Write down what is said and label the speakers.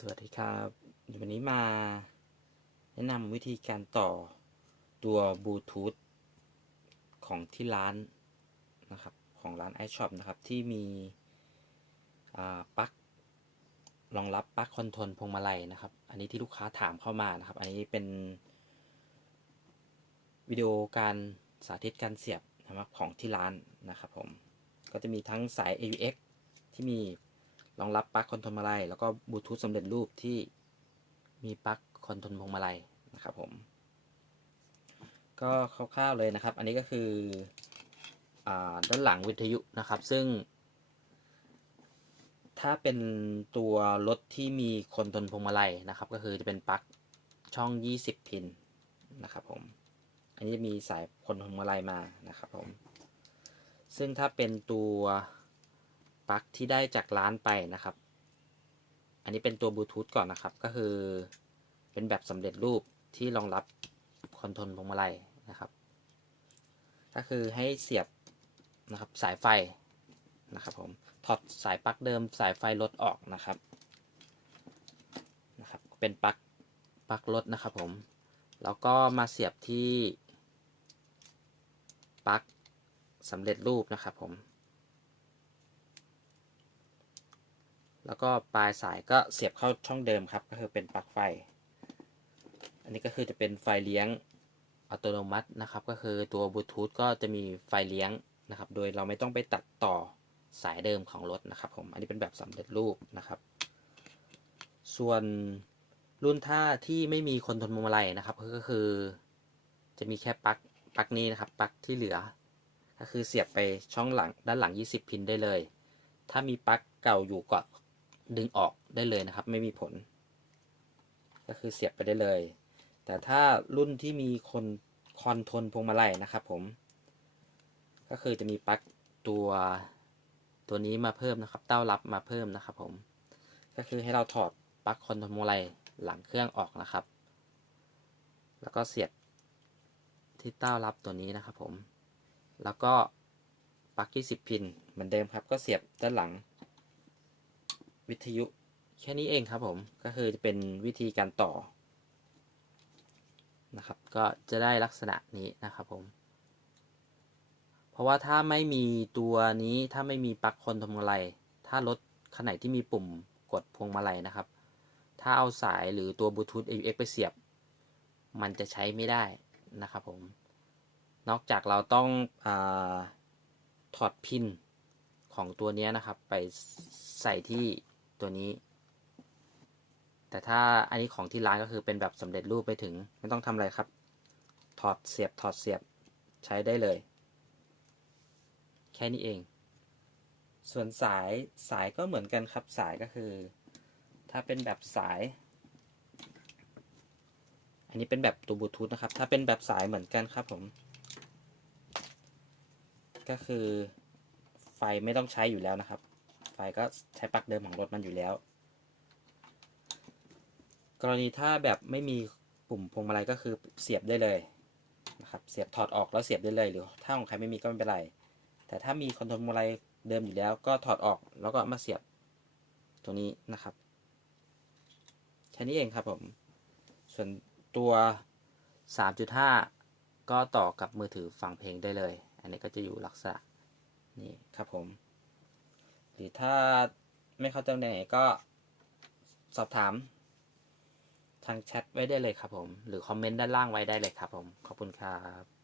Speaker 1: สวัสดีครับวันนี้มาแนะนำวิธีการต่อตัวบลูทูธของที่ร้านนะครับ ของร้าน iShop นะครับ ที่มีปลั๊กรองรับปลั๊กคอนโทรลพวงมาลัยนะครับ อันนี้ที่ลูกค้าถามเข้ามานะครับ อันนี้เป็นวิดีโอการสาธิตการเสียบนะครับของที่ร้านนะครับผม ก็จะมีทั้งสาย AUX ที่มี รองรับปลั๊กคอนโทรลมาลัยแล้วก็บลูทูธสำเร็จรูปที่มีปลั๊กคอนโทรลพวงมาลัยนะครับผม ก็คร่าวๆเลยนะครับ อันนี้ก็คืออด้านหลังวิทยุนะครับ ซึ่ง ถ้าเป็นตัวรถที่มีคอนโทรลพวงมาลัยนะครับ ก็คือจะเป็นปลั๊กช่อง 20 พินนะครับผม อันนี้จะมีสายคอนโทรลพวงมาลัยมานะครับผม ซึ่งถ้าเป็นตัว ปลั๊กที่ได้จากร้านไปนะครับ อันนี้เป็นตัวบลูทูธก่อนนะครับ ก็คือเป็นแบบสำเร็จรูปที่รองรับคอนโทรลพวงมาลัยนะครับ ก็คือให้เสียบนะครับสายไฟนะครับผมถอดสายปลั๊กเดิมสายไฟรถออกนะครับนะครับ เป็นปลั๊กปลั๊กรถนะครับผมแล้วก็มาเสียบที่ปลั๊กสำเร็จรูปนะครับผม แล้วก็ปลายสายก็เสียบเข้าช่องเดิมครับ ก็คือเป็นปลั๊กไฟ อันนี้ก็คือจะเป็นไฟเลี้ยงอัตโนมัตินะครับ ก็คือตัวบลูทูธก็จะมีไฟเลี้ยงนะครับ โดยเราไม่ต้องไปตัดต่อสายเดิมของรถนะครับผม อันนี้เป็นแบบสำเร็จรูปนะครับ ส่วนรุ่นท่าที่ไม่มีคนทรลพวงมาลัยนะครับ ก็คือจะมีแค่ปลั๊กปลั๊กนี้นะครับปลั๊กที่เหลือ ก็คือเสียบไปช่องหลังด้านหลัง 20 พินได้เลย ถ้ามีปลั๊กเก่าอยู่ก็ ดึงออกได้เลยนะครับ ไม่มีผล ก็คือเสียบไปได้เลย แต่ถ้ารุ่นที่มีคนคอนทรลพวงมาลัยนะครับ ผม ก็คือจะมีปลั๊กตัวตัวนี้มาเพิ่มนะครับ เต้ารับมาเพิ่มนะครับ ผม ก็คือให้เราถอดปลั๊กคอนทรลพวงมาลัยหลังเครื่องออกนะครับ แล้วก็เสียบที่เต้ารับตัวนี้นะครับ ผม แล้วก็ปลั๊ก20พินเหมือนเดิมครับ ก็เสียบด้านหลัง วิทยุแค่นี้เองครับผมก็คือจะเป็นวิธีการต่อนะครับก็จะได้ลักษณะนี้นะครับผม เพราะว่าถ้าไม่มีตัวนี้ถ้าไม่มีปลั๊กคนทรลพวงมลัยถ้ารถคันไหนที่มีปุ่มกดพวงมาลัยนะครับ ถ้าเอาสายหรือตัวบลูทูธ AUX ไปเสียบ มันจะใช้ไม่ได้นะครับผม นอกจากเราต้องอถอดพินของตัวนี้นะครับ ไปใส่ที่ ตัวนี้ แต่ถ้าอันนี้ของที่ร้านก็คือเป็นแบบสำเร็จรูปไปถึง ไม่ต้องทำอะไรครับ ถอดเสียบถอดเสียบใช้ได้เลย แค่นี้เอง ส่วนสายสายก็เหมือนกันครับสายก็คือ ถ้าเป็นแบบสาย อันนี้เป็นแบบตัวบลูทูธนะครับ ถ้าเป็นแบบสายเหมือนกันครับผมก็คือไฟไม่ต้องใช้อยู่แล้วนะครับ ไฟก็ใช้ปลั๊กเดิมของรถมันอยู่แล้ว กรณีถ้าแบบไม่มีปุ่มพวงมาลัยก็คือเสียบได้เลยนะครับเสียบถอดออกแล้วเสียบได้เลยหรือถ้าของใครไม่มีก็ไม่เป็นไร แต่ถ้ามีคอนโทรลพวงมาลัยเดิมอยู่แล้ว ก็ถอดออกแล้วก็มาเสียบตรงนี้นะครับแค่นี้เองครับผมส่วนตัว 3.5 ก็ต่อกับมือถือฟังเพลงได้เลย อันนี้ก็จะอยู่ลักษณะนี่ครับผม หรือถ้าไม่เข้าใจไหนก็สอบถาม ทางแชทไว้ได้เลยครับผม หรือคอมเมนต์ด้านล่างไว้ได้เลยครับผม ขอบคุณครับ